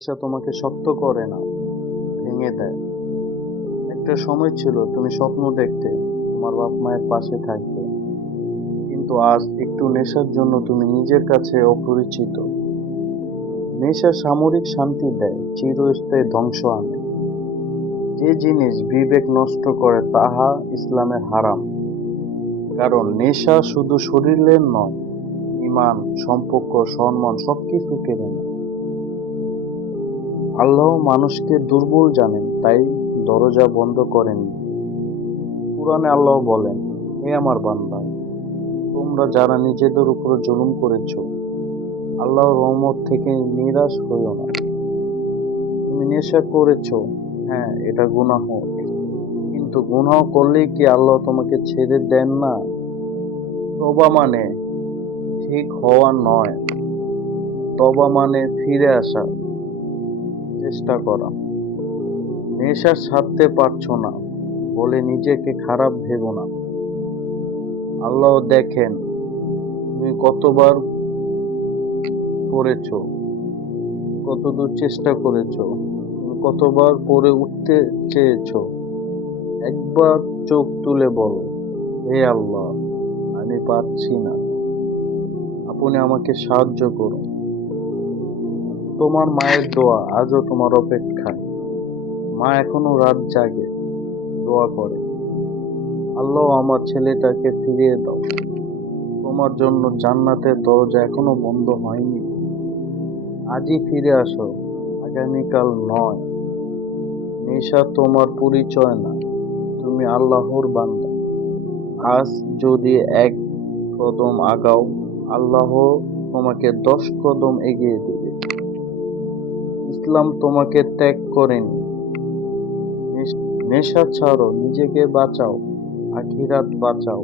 নেশা তোমাকে শক্ত করে না, ভেঙে দেয়। একটা সময় ছিল তুমি স্বপ্ন দেখতে, তোমার বাপ মায়ের পাশে থাকতে। কিন্তু আজ একটু নেশার জন্য তুমি নিজের কাছে অপরিচিত। নেশা সাময়িক শান্তি দেয়, চিরস্থায়ী ধ্বংস আনে। যে জিনিস বিবেক নষ্ট করে তাহা ইসলামের হারাম। কারণ নেশা শুধু শরীরের নয়, ঈমান, সম্পর্ক, সম্মান সবকিছু কেড়ে নেয়। আল্লাহ মানুষকে দুর্বল জানেন, তাই দরজা বন্ধ করেননি। কুরআনে আল্লাহ বলেন, হে আমার বান্দা, তোমরা যারা নিজেদের উপর জুলুম করেছ, আল্লাহর রহমত থেকে নিরাশ হইও না। তুমি নেশা করেছ, হ্যাঁ এটা গুনাহ, কিন্তু গুনাহ করলেই কি আল্লাহ তোমাকে ছেড়ে দেন না? তওবা মানে ঠিক হওয়া নয়, তওবা মানে ফিরে আসা, চেষ্টা করা। নেশা ছাড়তে পারছো না বলে নিজেকে খারাপ ভেবো না। আল্লাহ দেখেন তুমি কতবার পড়েছো, কতদূর চেষ্টা করেছো, তুমি কতবার পড়ে উঠতে চেয়েছো। একবার চোখ তুলে বলো, হে আল্লাহ, আমি পারছি না, আপনি আমাকে সাহায্য করুন। তোমার মায়ের দোয়া আজও তোমার অপেক্ষায়। মা এখনো রাত জাগে, দোয়া করে, আল্লাহ আমার ছেলেটাকে ফিরিয়ে দাও। তোমার জন্য জান্নাতের দরজা এখনো বন্ধ হয়নি। আজই ফিরে আসো, আগামীকাল নয়। নেশা তোমার পরিচয় না, তুমি আল্লাহর বান্দা। আজ যদি এক কদম আগাও, আল্লাহ তোমাকে 10 কদম এগিয়ে দেবে। ইসলাম তোমাকে ত্যাগ করেনি। নেশা ছাড়ো, নিজেকে বাঁচাও, আখিরাত বাঁচাও।